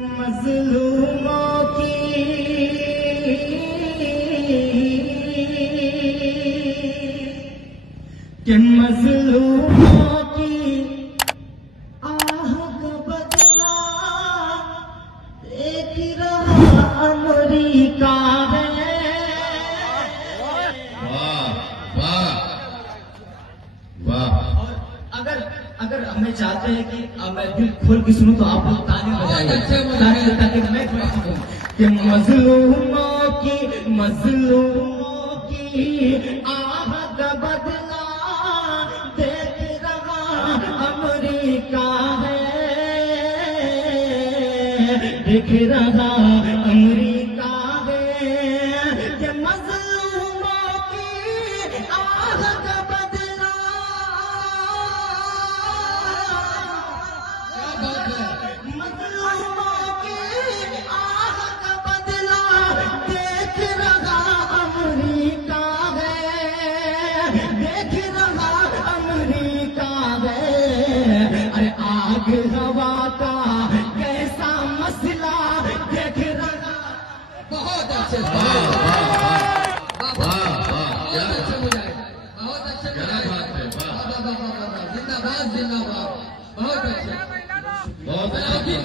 مظلوموں کی کہ مظلوموں کی آہ کا بدلہ دیکھ رہا امریکہ ہے۔ اگر ہمیں چاہتے ہیں کہ میں دل کھول کے سنوں تو آپ لوگ تانے بجائیے تاکہ میں سنوں کہ مظلوموں کی آہ کا بدلہ دیکھ رہا امریکہ ہے، دیکھ رہا امریکہ ہے کہ مظلوموں کی آہ کا بدلہ ہوا کا کیسا مسئلہ دیکھ رہا۔ بہت اچھے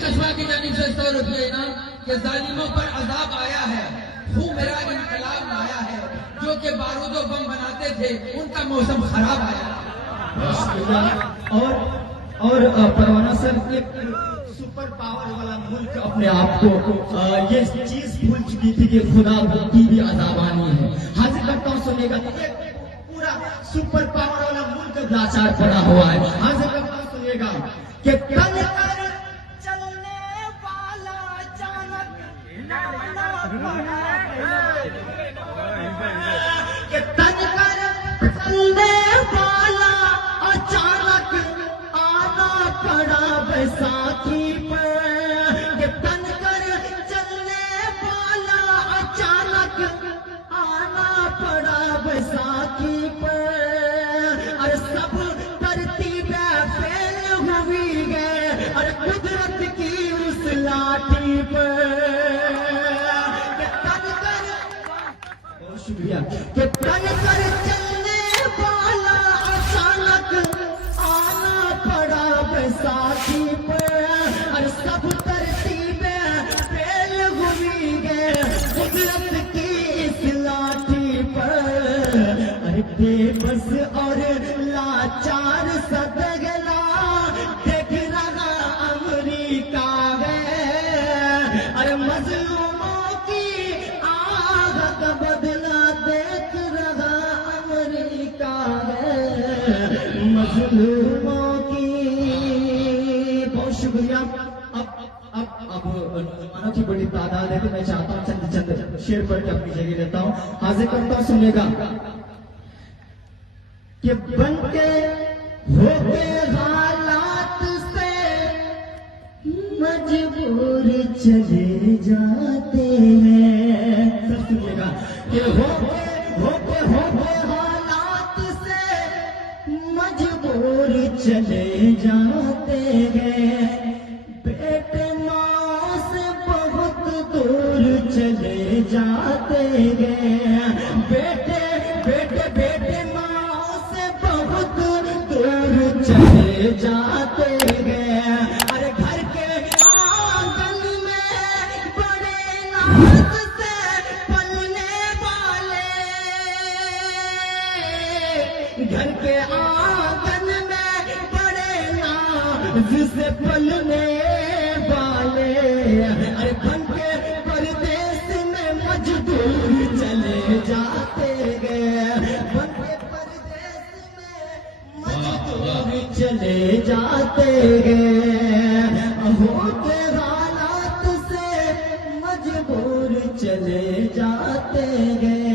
کشوا کی جانب سے 100 روپئے انعام کہ ظالموں پر عذاب آیا ہے، خوب میرا انقلاب آیا ہے، جو کہ بارود و بم بناتے تھے ان کا موسم خراب آیا۔ اور پروانہ سر ایک سپر پاور والا ملک اپنے آپ کو یہ چیز بھول چکی تھی کہ خدا کی بھی عذاب آنی ہے۔ حاضر کرتا ہوں سنیے گا، پورا سپر پاور والا ملک لاچار پڑا ہوا ہے۔ حاضر کرتا ہوں سنیے گا کہ تن کر چلنے والا اچانک کہ تن کر چلنے والا اچانک آنا پڑا بیساکھی پر، کہ تن کر چلنے والا اچانک آنا پڑا بیساکھی پر، اور سب ترتیبیں فیل ہوئی گئے اور قدرت کی اس لاٹھی پر، کہ تن کر بہت شکریہ کہ تن کر چلنے والا اچانک آنا پڑا بیساکھی پر، اور سب ترتیبیں فیل ہوئی گئے قدرت کی اس لاٹھی پر، ارے بے بس اور لاچار سدگلا دیکھ رہا امریکہ ہے، ارے مظلوموں کی آہ کا بدلہ دیکھ رہا امریکہ ہے، مظلوموں کی۔ بہت شکریہ۔ اب مسلمانوں کی بڑی تعداد ہے تو میں چاہتا ہوں چند شعر پڑھ کے اپنی جگہ لیتا ہوں۔ حاضر کرتا ہوں سنیے گا کہ بن کے ہو کے حالات سے مجبور چلے جاتے ہیں، سب سنیے گا کہ ہو کے حالات سے مجبور چلے جاتے ہیں، بیٹے ماں سے بہت دور چلے جاتے ہیں، بیٹے ماں سے بہت دور چلے جاتے ہیں، ارے گھر کے آنگن میں بڑے ناز سے پلنے والے، گھر کے آنگن میں بڑے ناز سے پلنے والے، ارے بن کے پردیس میں مزدور چلے جاتے گئے، بن کے پردیس میں مزدور چلے جاتے گئے، ہو کے حالات سے مجبور چلے جاتے گئے۔